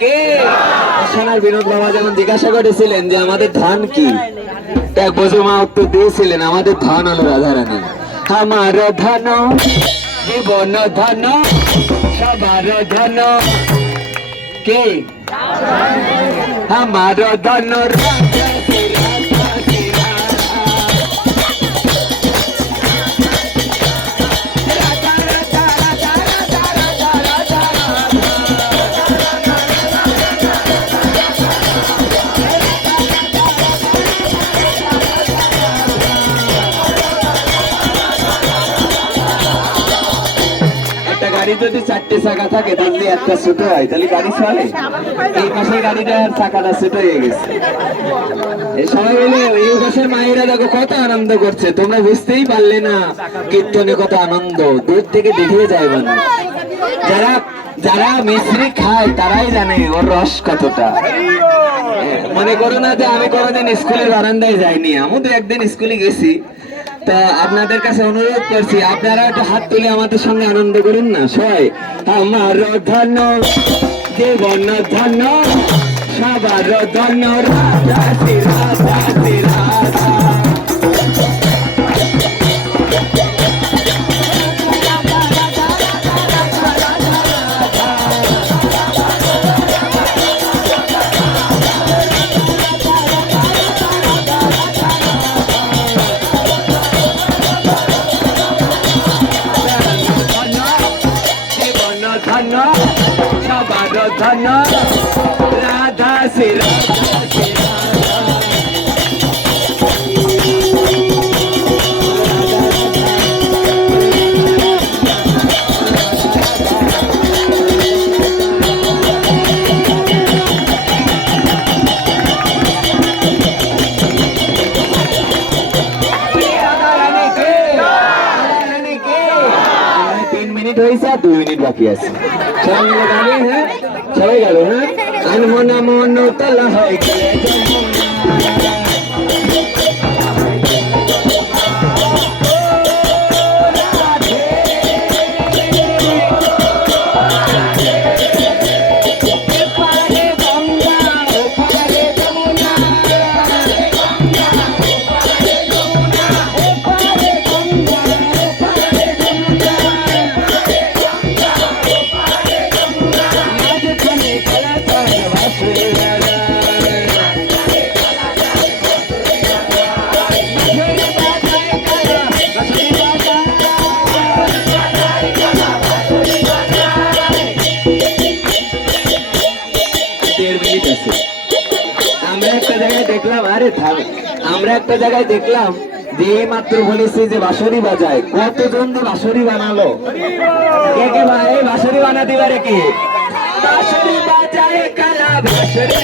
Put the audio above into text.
কে? সোনার বিনোদ বাবা যেমন জিজ্ঞাসা করেছিলেন যে আমাদের ধন কি, এক বজুমা উত্তর দিয়েছিলেন আমাদের ধন হলো রাধারানী। আমার ধন জীবন ধন সবার ধন কে? আমার ধন গাড়ি যদি চারটে চাকা থাকে তাহলে একটা ছোট হয়, তাহলে গাড়ি চলে? এই পাশের গাড়িটার চাকাটা ছোট হয়ে গেছে। এই সবাই মিলে এই পাশের মায়েরা দেখো কত আনন্দ করছে, তোমরা বুঝতেই পারলে না কীর্তনে কত আনন্দ, দূর থেকে দেখে যায় মানুষ। যারা যারা মিশ্রি খায় তারাই জানে ওর রস কতটা। মনে করো না যে আমি কোনোদিন স্কুলের বারান্দায় যাইনি, আমি তো একদিন স্কুলে গেছি। তা আপনাদের কাছে অনুরোধ করছি আপনারা একটু হাত তুলে আমাদের সঙ্গে আনন্দ করুন না সবাই। আমার ধন্য জীবন ধন্য সবার ধন্য রাধা শ্রী রাধা শ্রী রাধা। ধন্য রাধা শ্রী রাধা শ্রী হয়েছে, 2 মিনিট বাকি আছে। সবাই মিলে গাবে, হ্যাঁ সবাই গেল, হ্যাঁ আনমনা মন তলা হয় আমরা একটা জায়গায় দেখলাম যে মাত্র বলেছি যে বাঁশরি বাজায়, কতজন যে বাঁশরি বানালো। কে কে ভাই বাঁশরি বানাতে পারে? কি বাঁশরি বাজায় কালা বাঁশরি